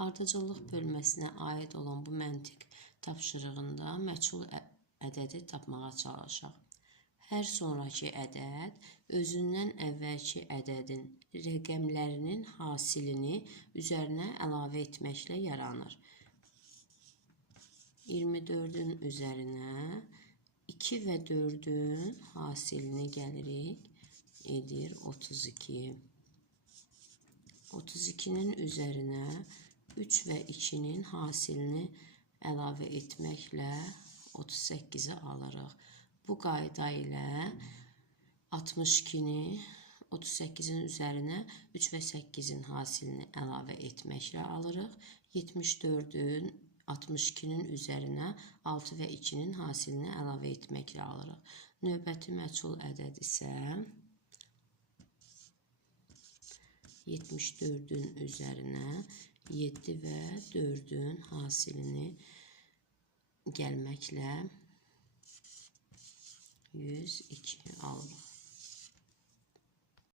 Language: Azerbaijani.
Ardıcıllıq bölməsinə aid olan bu məntiq tapşırığında məchul ədədi tapmağa çalışaq. Hər sonraki ədəd özündən əvvəlki ədədin rəqəmlərinin hasilini üzərinə əlavə etməklə yaranır. 24-ün üzərinə 2 və 4-ün hasilini gəlirik, edir 32. 32-nin üzərinə 3 və 2-nin hasilini əlavə etməklə 38-i alırıq. Bu qayda ilə 62-ni 38-in üzərinə 3 və 8-in hasilini əlavə etməklə alırıq. 74-ün 62-nin üzərinə 6 və 2-nin hasilini əlavə etməklə alırıq. Növbəti məchul ədəd isə 74-ün üzərinə 7 və 4-ün hasilini gəlməklə 102 alırıq.